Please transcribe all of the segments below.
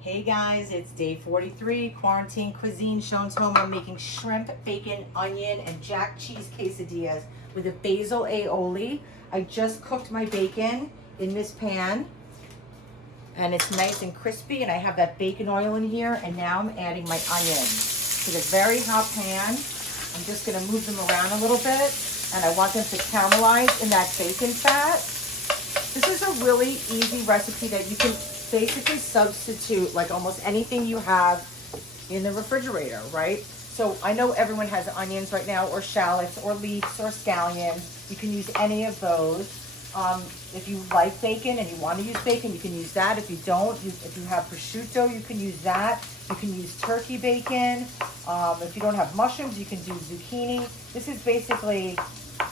Hey guys, it's day 43, quarantine cuisine. Schoen's home. I'm making shrimp, bacon, onion, and jack cheese quesadillas with a basil aioli. I just cooked my bacon in this pan and it's nice and crispy, and I have that bacon oil in here, and now I'm adding my onions to the very hot pan. I'm just gonna move them around a little bit, and I want them to caramelize in that bacon fat. This is a really easy recipe that you can basically substitute like almost anything you have in the refrigerator, right? So I know everyone has onions right now, or shallots, or leeks, or scallions. You can use any of those. If you like bacon and you want to use bacon, you can use that. If you don't, if you have prosciutto, you can use that. You can use turkey bacon. If you don't have mushrooms, you can do zucchini. This is basically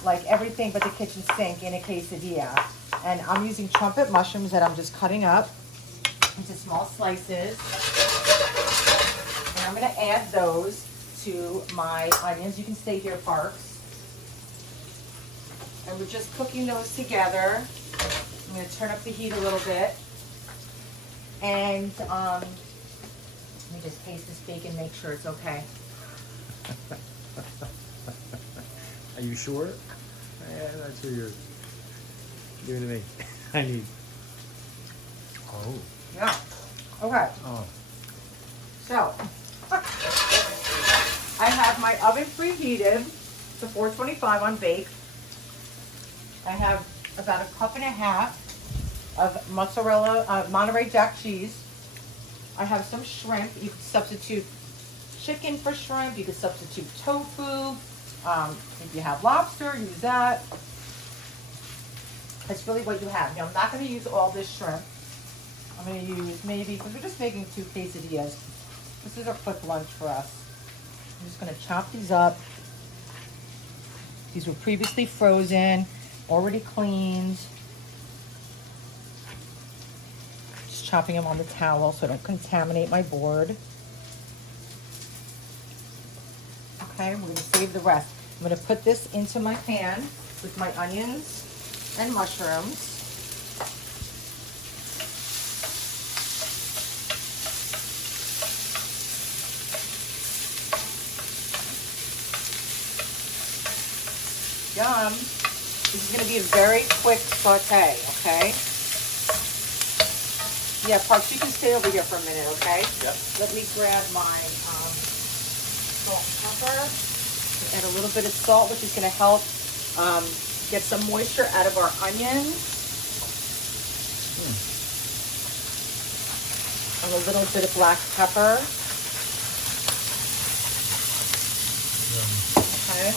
like everything but the kitchen sink in a quesadilla. And I'm using trumpet mushrooms that I'm just cutting up into small slices. And I'm gonna add those to my onions. You can stay here, Parks. And we're just cooking those together. I'm gonna turn up the heat a little bit. And let me just taste this bacon, make sure it's okay. Are you sure? That's what you're giving to me. I need. Oh. Yeah. Okay. Oh. So I have my oven preheated to 425 on bake. I have about a cup and a half of mozzarella, Monterey Jack cheese. I have some shrimp. You could substitute chicken for shrimp. You could substitute tofu. If you have lobster, use that. That's really what you have. Now, I'm not going to use all this shrimp. I'm going to use maybe, because we're just making 2 quesadillas. This is a quick lunch for us. I'm just going to chop these up. These were previously frozen, already cleaned. Just chopping them on the towel so I don't contaminate my board. Okay, we're going to save the rest. I'm going to put this into my pan with my onions and mushrooms. Yum. This is going to be a very quick saute, okay? Yeah, Parks, you can stay over here for a minute, okay? Yep. Let me grab my salt and pepper. Add a little bit of salt, which is going to help get some moisture out of our onions. And a little bit of black pepper. Okay.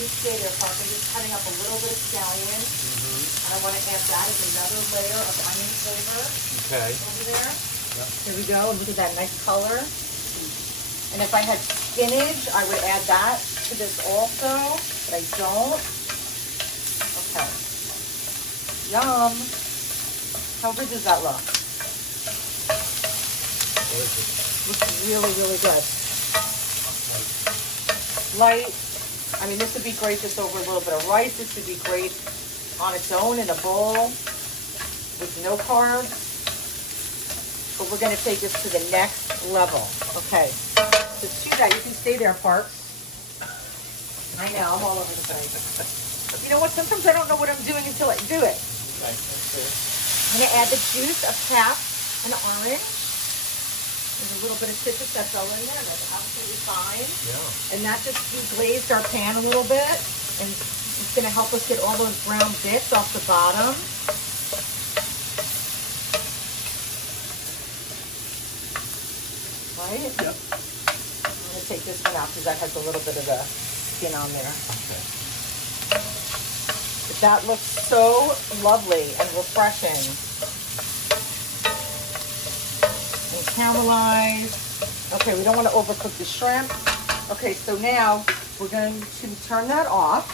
Just stay there, Park. I'm just cutting up a little bit of scallion. And I want to add that as another layer of onion flavor. Okay. Over there. Yep. Here we go. Look at that nice color. And if I had spinach, I would add that to this also, but I don't. Okay. Yum. How good does that look? Looks really, really good. Light. I mean, this would be great just over a little bit of rice. This would be great on its own in a bowl with no carbs. But we're going to take this to the next level. Okay. So to that, you can stay there, Parks. I know, I'm all over the place. You know what? Sometimes I don't know what I'm doing until I do it. Okay, that's fair. I'm going to add the juice of half an orange. There's a little bit of citrus that's all in there. That's absolutely fine. Yeah. And that just glazed our pan a little bit. And it's going to help us get all those brown bits off the bottom. Right? Yep. I'm going to take this one out because that has a little bit of the skin on there. Okay. But that looks so lovely and refreshing. And caramelized. Okay, we don't want to overcook the shrimp. Okay, so now we're going to turn that off.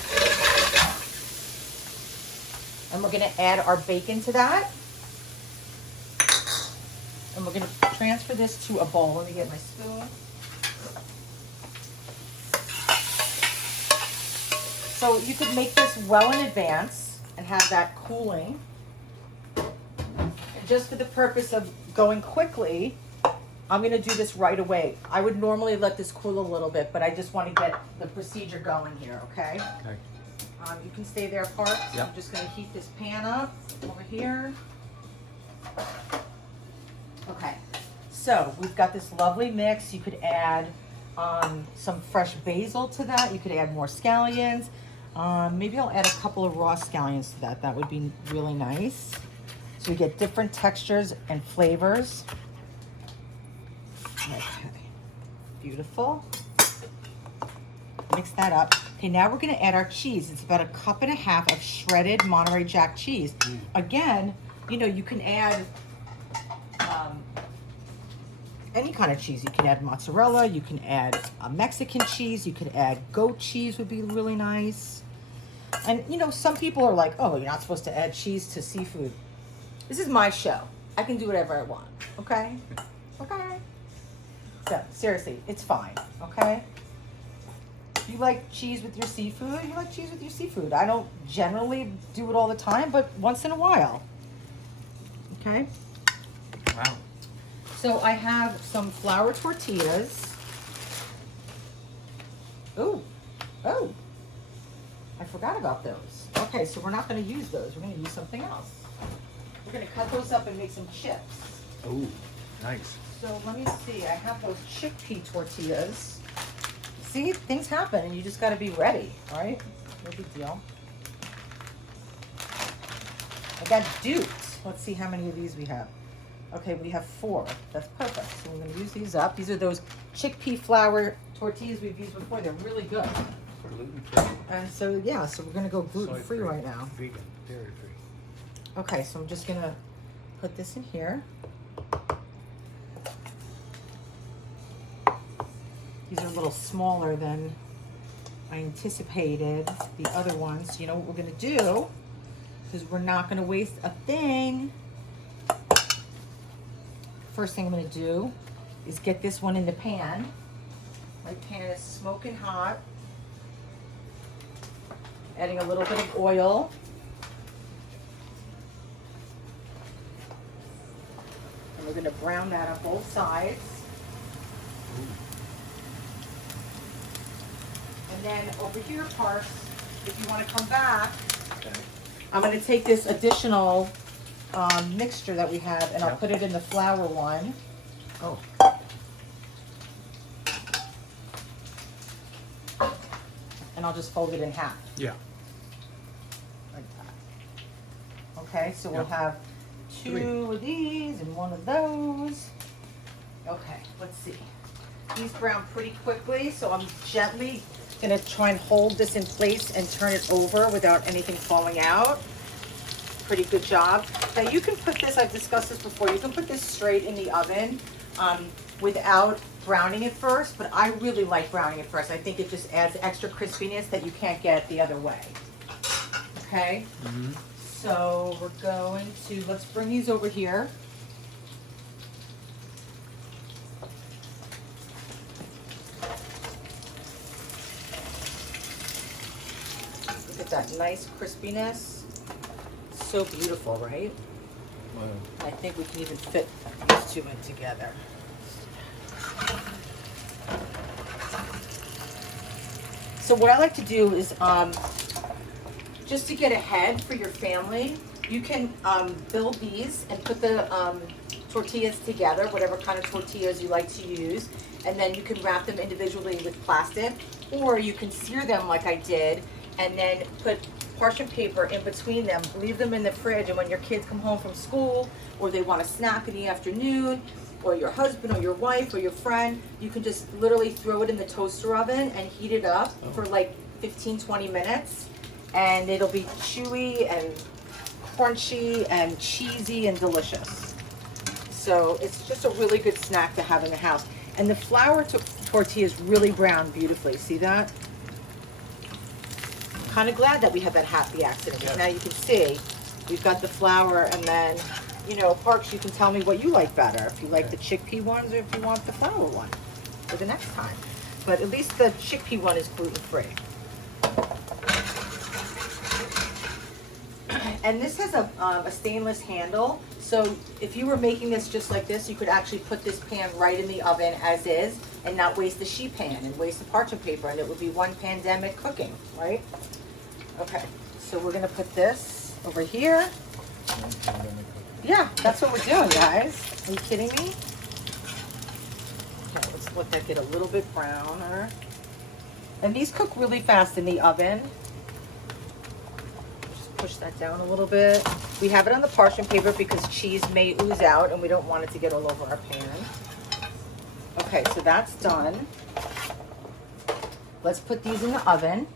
And we're going to add our bacon to that. And we're going to transfer this to a bowl. Let me get my spoon. So you could make this well in advance and have that cooling. just for the purpose of going quickly, I'm gonna do this right away. I would normally let this cool a little bit, but I just wanna get the procedure going here, okay? Okay. You can stay there, Parks. Yep. I'm just gonna heat this pan up over here. Okay, so we've got this lovely mix. You could add some fresh basil to that. You could add more scallions. Maybe I'll add a couple of raw scallions to that. That would be really nice. So we get different textures and flavors. Okay, beautiful. Mix that up. Okay, now we're gonna add our cheese. It's about 1.5 cups of shredded Monterey Jack cheese. Again, you know, you can add any kind of cheese. You can add mozzarella, you can add a Mexican cheese, you can add goat cheese would be really nice. And you know, some people are like, oh, you're not supposed to add cheese to seafood. This is my show. I can do whatever I want, okay? Okay? So, seriously, it's fine, okay? If you like cheese with your seafood, you like cheese with your seafood. I don't generally do it all the time, but once in a while. Okay? Wow. So I have some flour tortillas. Oh, I forgot about those. Okay, so we're not gonna use those. We're gonna use something else. We're gonna cut those up and make some chips. Oh, nice. So let me see, I have those chickpea tortillas. See, things happen and you just gotta be ready, all right? No big deal. I got duped. Let's see how many of these we have. Okay, we have 4. That's perfect. So we're gonna use these up. These are those chickpea flour tortillas we've used before. They're really good. Gluten-free. And so, yeah, so we're gonna go gluten-free right now. Vegan, dairy-free. Okay, so I'm just gonna put this in here. These are a little smaller than I anticipated the other ones. You know what we're gonna do, because we're not gonna waste a thing. First thing I'm gonna do is get this one in the pan. My pan is smoking hot. Adding a little bit of oil. And we're gonna brown that on both sides. And then over here, Parks, if you want to come back, Okay. I'm going to take this additional mixture that we have and I'll Yep. put it in the flour one. Oh. And I'll just fold it in half. Yeah. Like that. Okay, so we'll Yep. have 2 of these and 1 of those. Okay, let's see. These brown pretty quickly, so I'm gently gonna try and hold this in place and turn it over without anything falling out. Pretty good job. Now you can put this, I've discussed this before, you can put this straight in the oven without browning it first, but I really like browning it first. I think it just adds extra crispiness that you can't get the other way. Okay? Mm-hmm. So we're going to, let's bring these over here. Look at that nice crispiness. So beautiful, right? Wow. I think we can even fit these 2 in together. So what I like to do is, just to get ahead for your family, you can build these and put the tortillas together, whatever kind of tortillas you like to use, and then you can wrap them individually with plastic, or you can sear them like I did, and then put parchment paper in between them, leave them in the fridge, and when your kids come home from school, or they want a snack in the afternoon, or your husband or your wife or your friend, you can just literally throw it in the toaster oven and heat it up for like 15-20 minutes, and it'll be chewy and crunchy and cheesy and delicious. So it's just a really good snack to have in the house. And the flour tortillas really brown beautifully. See that? Kind of glad that we had that happy accident. Yeah. Now you can see we've got the flour, and then, you know, Parks, you can tell me what you like better. If you like the chickpea ones or if you want the flour one for the next time. But at least the chickpea one is gluten-free. And this has a stainless handle. So if you were making this just like this, you could actually put this pan right in the oven as is and not waste the sheet pan and waste the parchment paper, and it would be one pandemic cooking, right? Okay, so we're gonna put this over here. Yeah, that's what we're doing, guys. Are you kidding me? Okay, let's let that get a little bit browner. And these cook really fast in the oven. Just push that down a little bit. We have it on the parchment paper because cheese may ooze out and we don't want it to get all over our pan. Okay, so that's done. Let's put these in the oven.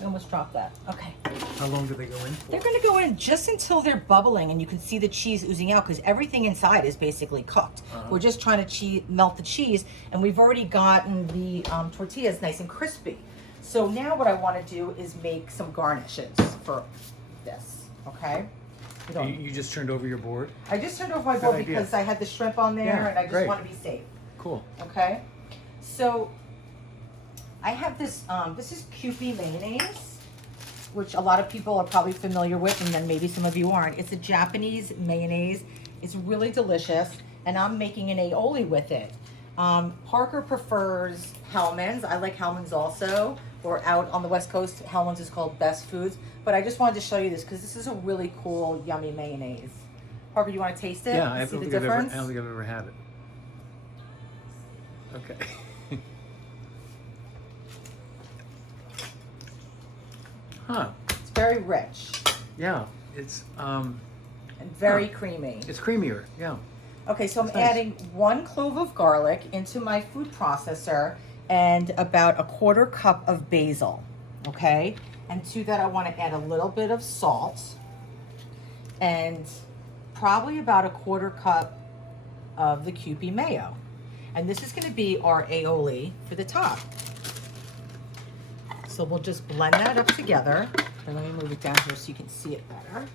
I almost dropped that. Okay. How long do they go in for? They're going to go in just until they're bubbling and you can see the cheese oozing out because everything inside is basically cooked. We're just trying to melt the cheese, and we've already gotten the tortillas nice and crispy. So now what I want to do is make some garnishes for this, okay? You just turned over your board? I just turned over my board idea. because I had the shrimp on there, Yeah, and I just great. want to be safe. Cool. Okay, so I have this, this is QUESADILLA mayonnaise, which a lot of people are probably familiar with, and then maybe some of you aren't. It's a Japanese mayonnaise. It's really delicious, and I'm making an aioli with it. Parker prefers Hellman's. I like Hellman's also. Or out on the West Coast, Hellman's is called Best Foods. But I just wanted to show you this because this is a really cool, yummy mayonnaise. Parker, you want to taste it? Yeah, I And see don't the think difference? I don't think I've ever had it. Okay. Huh. It's very rich Yeah, it's and very creamy. it's creamier. Yeah. Okay, so I'm That's nice. adding 1 clove of garlic into my food processor and about a 1/4 cup of basil, okay? And to that I want to add a little bit of salt and probably about a 1/4 cup of the Kewpie mayo. And this is going to be our aioli for the top. So we'll just blend that up together. And let me move it down here so you can see it better.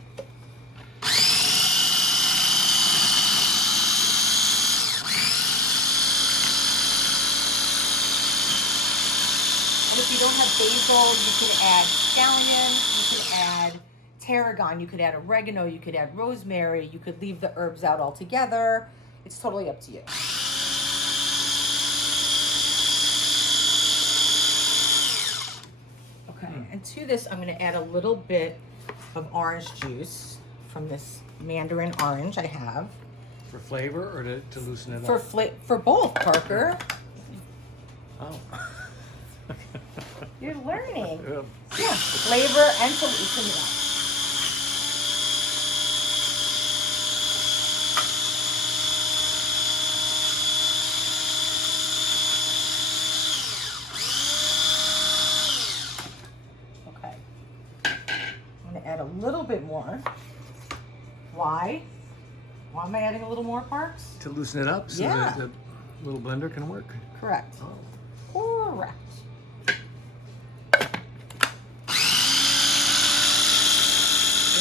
If you don't have basil, you can add scallion, you can add tarragon, you could add oregano, you could add rosemary, you could leave the herbs out altogether. It's totally up to you. Okay, and to this, I'm going to add a little bit of orange juice from this mandarin orange I have. For flavor or to loosen it For up? for both, Parker. Oh. You're learning. Yeah. Yeah, flavor and to loosen it up. Okay. I'm going to add a little bit more. Why? Why am I adding a little more, Parks? To loosen it up so Yeah. that the little blender can work? Correct. Oh. Correct. There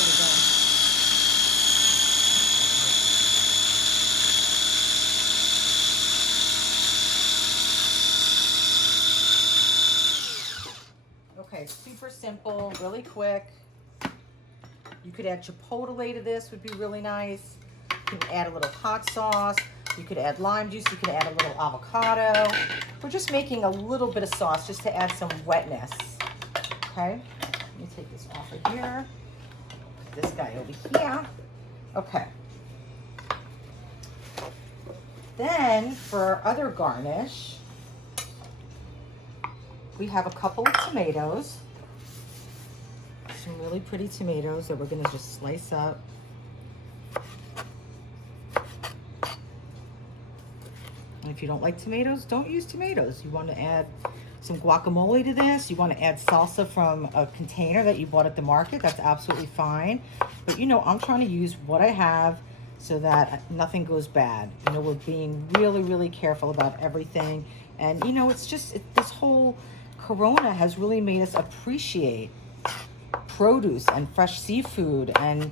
we go. Okay, super simple, really quick. You could add chipotle to this, would be really nice. You can add a little hot sauce. You could add lime juice. You could add a little avocado. We're just making a little bit of sauce just to add some wetness. Okay, let me take this off of here. Put this guy over here. Okay. Then for our other garnish, we have a couple of tomatoes. Some really pretty tomatoes that we're gonna just slice up. And if you don't like tomatoes, don't use tomatoes. You want to add some guacamole to this. You want to add salsa from a container that you bought at the market. That's absolutely fine. But you know, I'm trying to use what I have so that nothing goes bad. You know, we're being really, really careful about everything. And you know, it's just, this whole Corona has really made us appreciate produce and fresh seafood and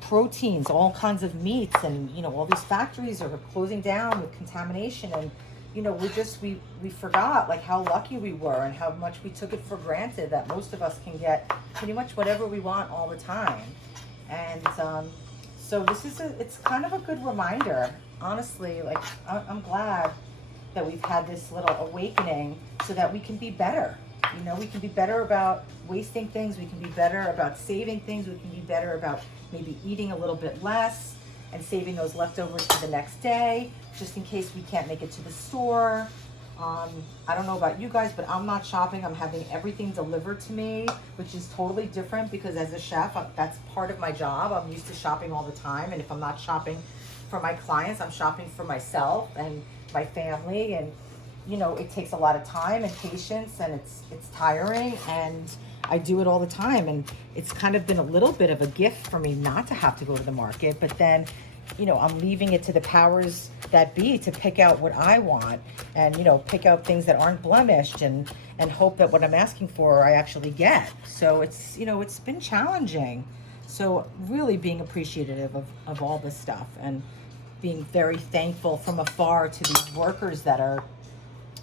proteins, all kinds of meats, and you know, all these factories are closing down with contamination, and you know, we forgot like how lucky we were and how much we took it for granted that most of us can get pretty much whatever we want all the time. And so this is it's kind of a good reminder, honestly. Like I'm glad that we've had this little awakening so that we can be better. You know, we can be better about wasting things. We can be better about saving things. We can be better about maybe eating a little bit less and saving those leftovers for the next day, just in case we can't make it to the store. I don't know about you guys, but I'm not shopping. I'm having everything delivered to me, which is totally different because as a chef, that's part of my job. I'm used to shopping all the time. And if I'm not shopping for my clients, I'm shopping for myself and my family. And, you know, it takes a lot of time and patience, and it's tiring, and I do it all the time. And it's kind of been a little bit of a gift for me not to have to go to the market, but then, you know, I'm leaving it to the powers that be to pick out what I want and, you know, pick out things that aren't blemished and hope that what I'm asking for I actually get. So it's, you know, it's been challenging. So really being appreciative of all this stuff and being very thankful from afar to these workers that are,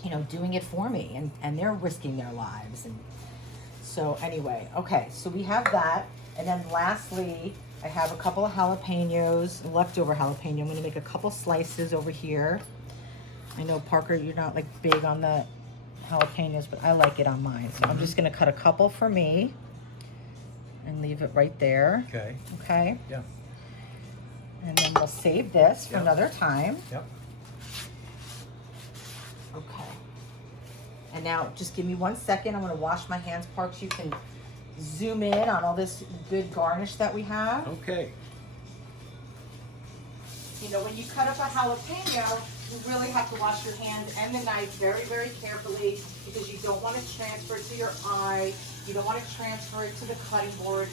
you know, doing it for me, and they're risking their lives. And so anyway, okay, so we have that. And then lastly, I have a couple of jalapenos, leftover jalapeno. I'm gonna make a couple slices over here. I know, Parker, you're not like big on the jalapenos, but I like it on mine. So I'm just gonna cut a couple for me and leave it right there. Okay. Okay? Yeah. And then we'll save this for another time. Yep. Okay. And now just give me 1 second. I'm gonna wash my hands, Parks. You can zoom in on all this good garnish that we have. Okay. You know, when you cut up a jalapeno, you really have to wash your hands and the knife very, very carefully because you don't want to transfer it to your eye. You don't want to transfer it to the cutting board.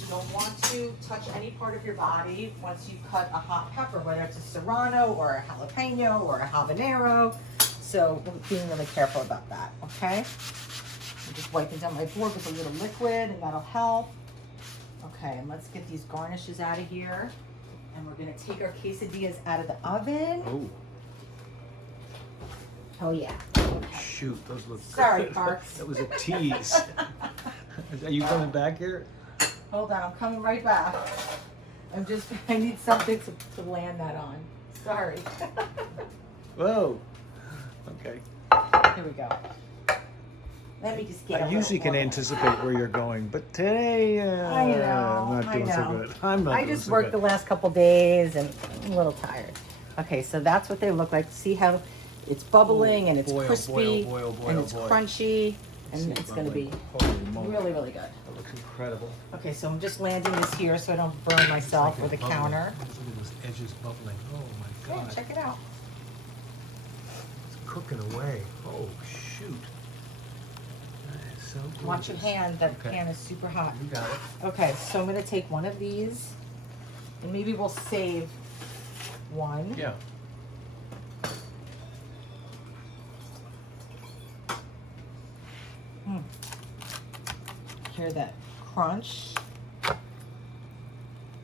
You don't want to touch any part of your body once you cut a hot pepper, whether it's a serrano or a jalapeno or a habanero. So being really careful about that, okay? I'm just wiping down my board with a little liquid, and that'll help. Okay, and let's get these garnishes out of here. And we're gonna take our quesadillas out of the oven. Oh. Oh yeah. Shoot, those look Sorry, good. Parks. That was a tease. Are you coming back here? Hold on, I'm coming right back. I need something to land that on. Sorry. Whoa. Okay. Here we go. Let me just get I usually can anticipate where you're going, but today I know, I'm not doing so good. I'm not I doing just so worked good. the last couple days and I'm a little tired. Okay, so that's what they look like. See how it's bubbling and it's boy, oh boy, oh crispy boy, oh boy, and oh it's boy. crunchy, See and it it's going to be bubbling. Holy moly. really, really good. That looks incredible. Okay, so I'm just landing this here so I don't burn myself or the Bubbling. counter. Look at those edges bubbling. Oh my Yeah, God. check it out. It's cooking away. Oh shoot. That is so gorgeous. Watch your hand, that Okay. pan is super hot. You got it. Okay, so I'm going to take one of these and maybe we'll save one. Yeah. Hear that crunch.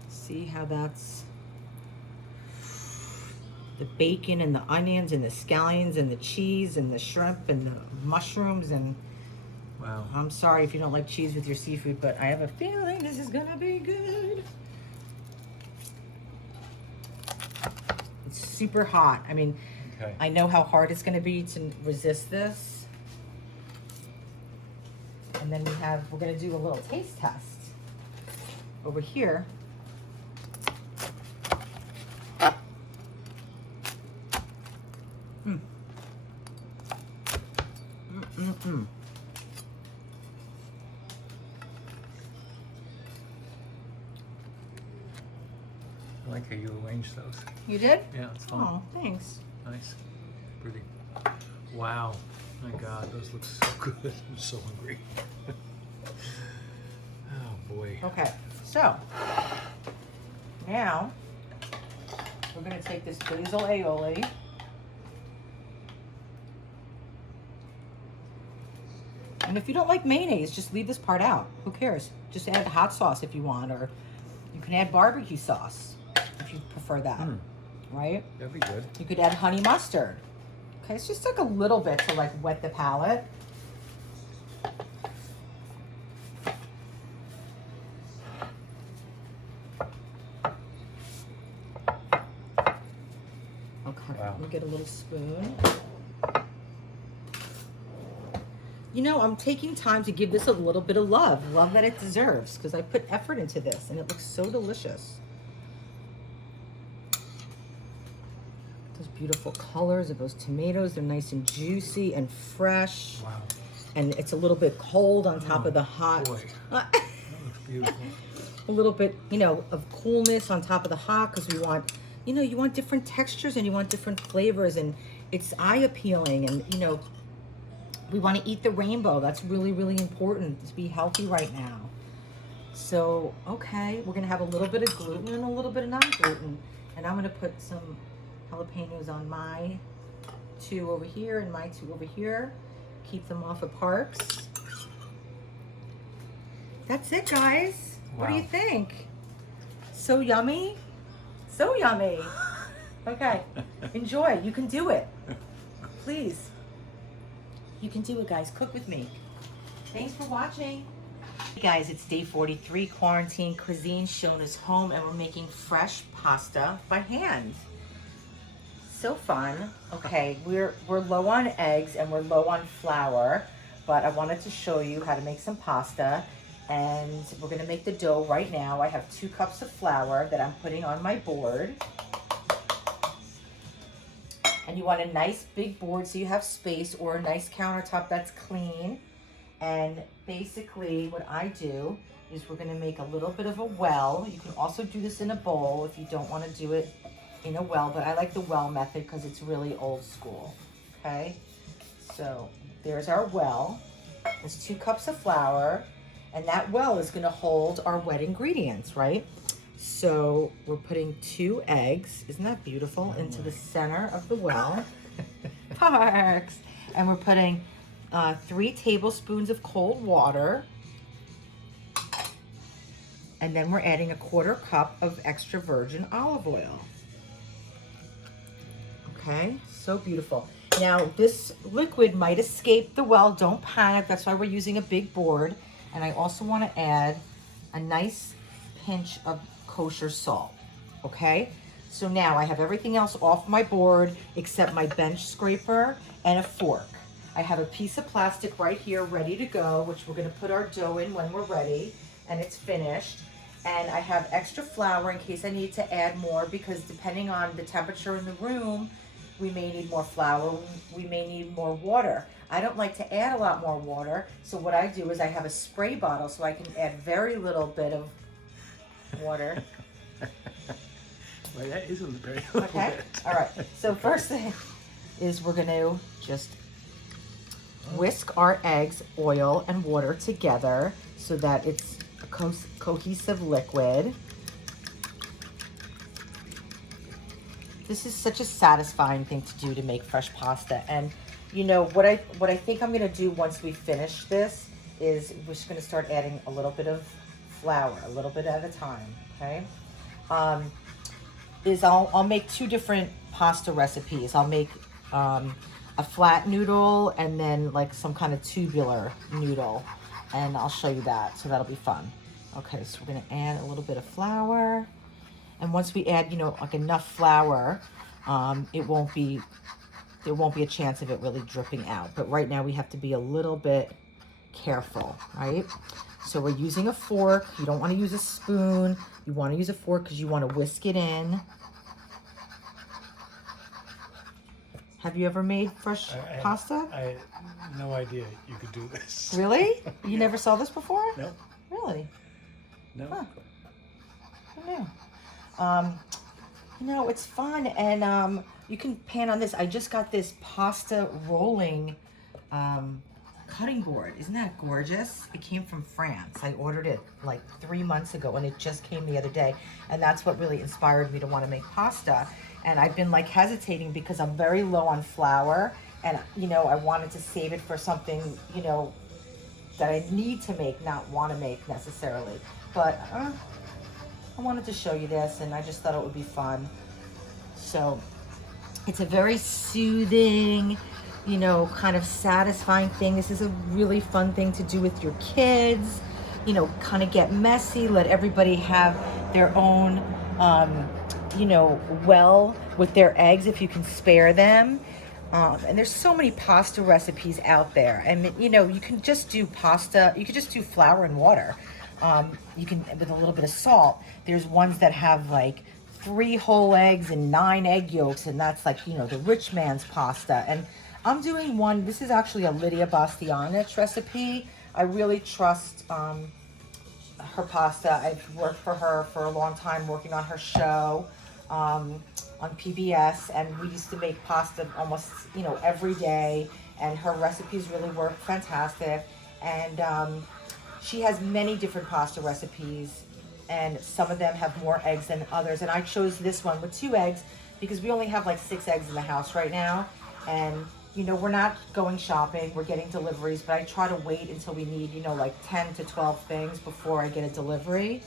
See how that's the bacon and the onions and the scallions and the cheese and the shrimp and the mushrooms. And Wow. I'm sorry if you don't like cheese with your seafood, but I have a feeling this is gonna be good. It's super hot. I mean, Okay. I know how hard it's gonna be to resist this. And then we're gonna do a little taste test over here. I like how you arranged those. You did? Yeah, it's fun. Oh, thanks. Nice. Pretty. Wow. My God, those look so good. I'm so hungry. Oh boy. Okay, so now we're gonna take this basil aioli. And if you don't like mayonnaise, just leave this part out. Who cares? Just add hot sauce if you want, or you can add barbecue sauce if you prefer that, right? That'd be good. You could add honey mustard. Okay, it's just like a little bit to like wet the palate. Okay, Wow. let me get a little spoon. You know, I'm taking time to give this a little bit of love that it deserves, because I put effort into this and it looks so delicious. Those beautiful colors of those tomatoes, they're nice and juicy and fresh. Wow. And it's a little bit cold on top of the hot. Boy, that looks beautiful. A little bit, you know, of coolness on top of the hot, because we want, you know, you want different textures and you want different flavors, and it's eye appealing, and you know, we want to eat the rainbow. That's really, really important to be healthy right now. So, okay, we're gonna have a little bit of gluten and a little bit of non-gluten, and I'm gonna put some jalapenos on my 2 over here and my 2 over here. Keep them off of Parks. That's it, guys. What do you Wow. think? So yummy? So yummy. Okay, enjoy. You can do it. Please. You can do it, guys. Cook with me. Thanks for watching. Hey guys, it's day 43, quarantine cuisine. Schoen is home and we're making fresh pasta by hand. So fun. Okay, we're low on eggs and we're low on flour, but I wanted to show you how to make some pasta, and we're gonna make the dough right now. I have 2 cups of flour that I'm putting on my board. And you want a nice big board so you have space, or a nice countertop that's clean. And basically what I do is we're gonna make a little bit of a well. You can also do this in a bowl if you don't wanna do it in a well, but I like the well method because it's really old school, okay? So there's our well. There's 2 cups of flour, and that well is gonna hold our wet ingredients, right? So we're putting 2 eggs, isn't that beautiful, into the center of the well. Parks. And we're putting 3 tablespoons of cold water. And then we're adding a 1/4 cup of extra virgin olive oil. Okay, so beautiful. Now this liquid might escape the well, don't panic, that's why we're using a big board. And I also wanna add a nice pinch of kosher salt, okay? So now I have everything else off my board except my bench scraper and a fork. I have a piece of plastic right here ready to go, which we're gonna put our dough in when we're ready and it's finished. And I have extra flour in case I need to add more, because depending on the temperature in the room, we may need more flour, we may need more water. I don't like to add a lot more water, so what I do is I have a spray bottle so I can add very little bit of water. Well, that isn't very Okay, all right. So first thing is we're gonna just whisk our eggs, oil, and water together so that it's a cohesive liquid. This is such a satisfying thing to do, to make fresh pasta. And you know what I think I'm gonna do once we finish this is we're just gonna start adding a little bit of flour, a little bit at a time, okay? I'll make 2 different pasta recipes. I'll make a flat noodle and then like some kind of tubular noodle, and I'll show you that, so that'll be fun. Okay, so we're gonna add a little bit of flour, and once we add, you know, like enough flour, there won't be a chance of it really dripping out. But right now we have to be a little bit careful, right? So we're using a fork. You don't want to use a spoon. You want to use a fork because you want to whisk it in. Have you ever made fresh pasta? I had no idea you could do this. Really? You never saw this before? No. Really? No. Huh. I don't know. You know, it's fun, and you can pan on this. I just got this pasta rolling cutting board. Isn't that gorgeous? It came from France. I ordered it like 3 months ago, and it just came the other day. And that's what really inspired me to want to make pasta. And I've been like hesitating because I'm very low on flour, and you know, I wanted to save it for something, you know, that I need to make, not want to make necessarily. But I wanted to show you this, and I just thought it would be fun. So It's a very soothing, you know, kind of satisfying thing. This is a really fun thing to do with your kids. You know, kind of get messy, let everybody have their own, you know, well with their eggs if you can spare them. And there's so many pasta recipes out there. And, you know, you can just do pasta, you can just do flour and water. You can, with a little bit of salt. There's ones that have like 3 whole eggs and 9 egg yolks, and that's like, you know, the rich man's pasta. And I'm doing one, this is actually a Lidia Bastianich recipe. I really trust her pasta. I've worked for her for a long time, working on her show on PBS, and we used to make pasta almost, you know, every day, and her recipes really work fantastic. And she has many different pasta recipes, and some of them have more eggs than others. And I chose this one with 2 eggs because we only have like 6 eggs in the house right now. And, you know, we're not going shopping, we're getting deliveries, but I try to wait until we need, you know, like 10 to 12 things before I get a delivery.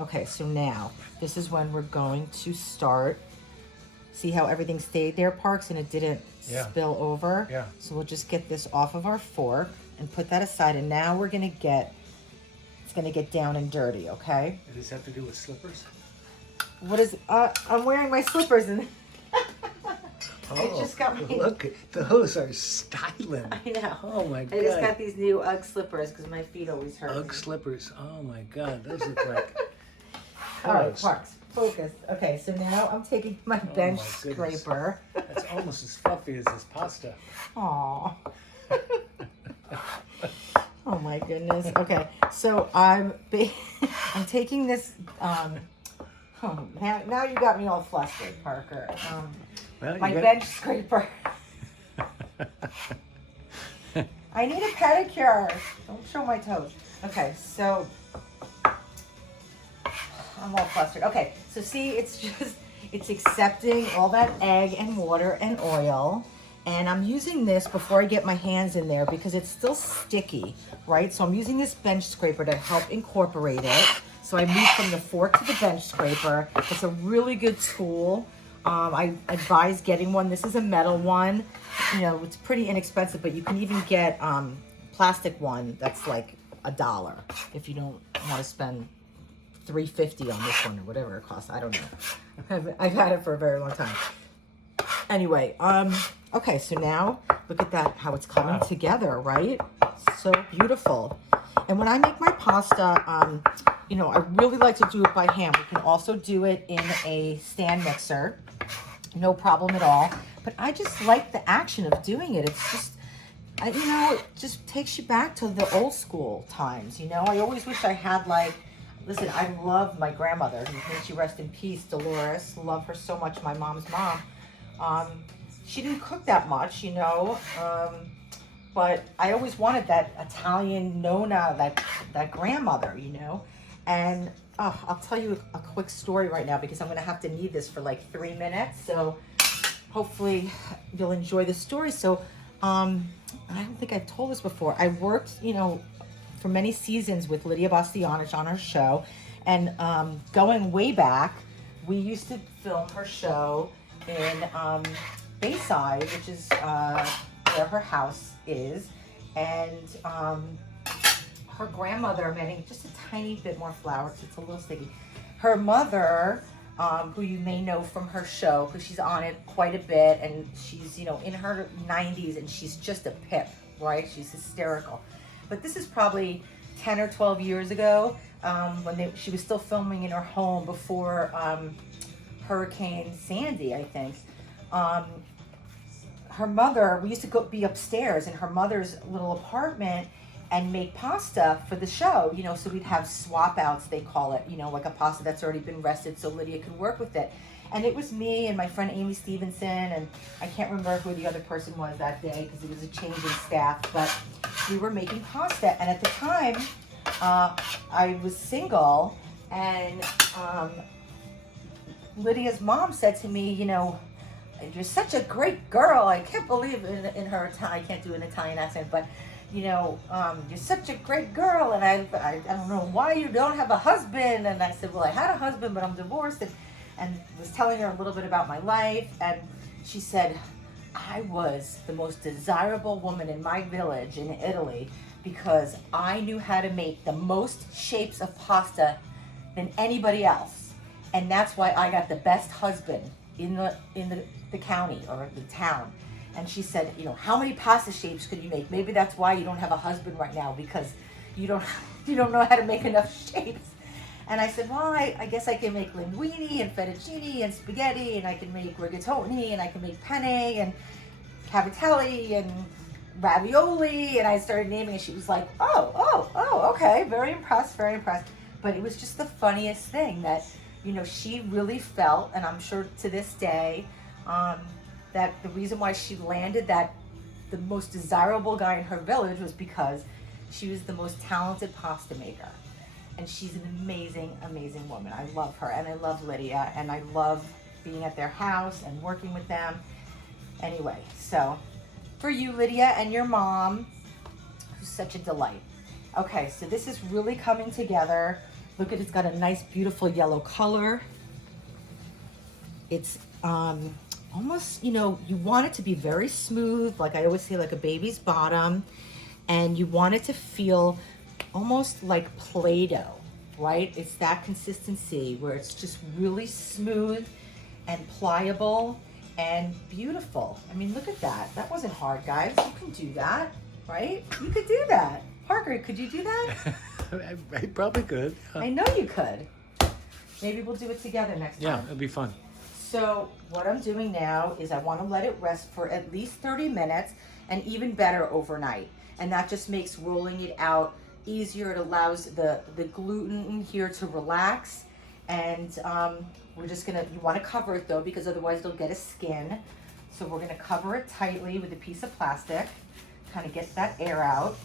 Okay, so now this is when we're going to start. See how everything stayed there, Parks, and it didn't spill over? Yeah. So we'll just get this off of our fork and put that aside. And now we're gonna get, it's gonna get down and dirty, okay? Does this have to do with slippers? What is, I'm wearing my slippers and I just got my, Look, those are styling. I know. Oh my God. I just got these new UGG slippers because my feet always hurt. UGG slippers. Oh my God, those look like. All right, Parks, focus. Okay, so now I'm taking my bench my goodness. scraper. That's almost as fluffy as this pasta. Aw. Oh my goodness. Okay, so I'm taking this. Now you got me all flustered, Parker. Well, My bench scraper. I need a pedicure. Don't show my toes. Okay, so I'm all flustered. Okay, so see, it's accepting all that egg and water and oil. And I'm using this before I get my hands in there because it's still sticky, right? So I'm using this bench scraper to help incorporate it. So I moved from the fork to the bench scraper. It's a really good tool. I advise getting one. This is a metal one. You know, it's pretty inexpensive, but you can even get plastic one that's like $1 if you don't want to spend $3.50 on this one or whatever it costs. I don't know. I've had it for a very long time. Anyway, okay, so now look at that, how it's coming together, right? So beautiful. And when I make my pasta, you know, I really like to do it by hand. We can also do it in a stand mixer, no problem at all. But I just like the action of doing it. It's just, you know, it just takes you back to the old school times, you know? I always wish I had like, listen, I love my grandmother. May she rest in peace, Dolores. Love her so much, my mom's mom. She didn't cook that much, you know, but I always wanted that Italian nonna, that grandmother, you know. And I'll tell you a quick story right now because I'm going to have to need this for like 3 minutes. So hopefully you'll enjoy the story. So I don't think I've told this before. I worked, you know, for many seasons with Lidia Bastianich on her show. And going way back, we used to film her show in Bayside, which is where her house is. And her grandmother, adding just a tiny bit more flour because it's a little sticky. Her mother, who you may know from her show, because she's on it quite a bit, and she's, you know, in her 90s, and she's just a pip, right? She's hysterical. But this is probably 10 or 12 years ago, when she was still filming in her home before Hurricane Sandy, I think. Her mother, we used to be upstairs in her mother's little apartment and make pasta for the show, you know, so we'd have swap outs, they call it, you know, like a pasta that's already been rested so Lidia could work with it. And it was me and my friend Amy Stevenson, and I can't remember who the other person was that day because it was a change in staff, but we were making pasta. And at the time, I was single, and Lydia's mom said to me, you know, you're such a great girl. I can't believe in her, I can't do an Italian accent, but you know, you're such a great girl, and I don't know why you don't have a husband. And I said, well, I had a husband, but I'm divorced, and was telling her a little bit about my life. And She said, I was the most desirable woman in my village in Italy because I knew how to make the most shapes of pasta than anybody else. And that's why I got the best husband in the county or the town. And she said, you know, how many pasta shapes could you make? Maybe that's why you don't have a husband right now, because you don't know how to make enough shapes. And I said, well, I guess I can make linguine and fettuccine and spaghetti, and I can make rigatoni, and I can make penne and cavatelli and ravioli. And I started naming it. She was like, oh, okay. Very impressed, very impressed. But it was just the funniest thing that, you know, she really felt, and I'm sure to this day, that the reason why she landed that the most desirable guy in her village was because she was the most talented pasta maker. And she's an amazing, amazing woman. I love her, and I love Lydia, and I love being at their house and working with them. Anyway, so for you, Lydia, and your mom, who's such a delight. Okay, so this is really coming together. Look at, it's got a nice, beautiful yellow color. It's almost, you know, you want it to be very smooth, like I always say, like a baby's bottom, and you want it to feel almost like Play-Doh, right? It's that consistency where it's just really smooth and pliable and beautiful. I mean, look at that. That wasn't hard, guys. You can do that, right? You could do that. Parker, could you do that? I probably could. Yeah. I know you could. Maybe we'll do it together next time. Yeah, it'd be fun. So what I'm doing now is I want to let it rest for at least 30 minutes, and even better overnight. And that just makes rolling it out easier. It allows the gluten in here to relax. And we're just gonna, you want to cover it though, because otherwise it'll get a skin. So we're gonna cover it tightly with a piece of plastic, kind of get that air out.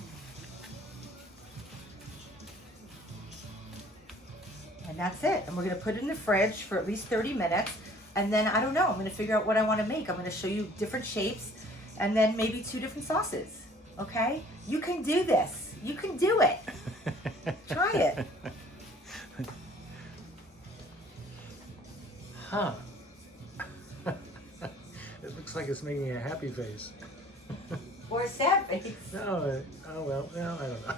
And that's it. And we're gonna put it in the fridge for at least 30 minutes. And then, I don't know, I'm gonna figure out what I wanna make. I'm gonna show you different shapes and then maybe 2 different sauces, okay? You can do this. You can do it. Try it. Huh. It looks like it's making a happy face. Or a sad face. No, oh well, no, I don't know.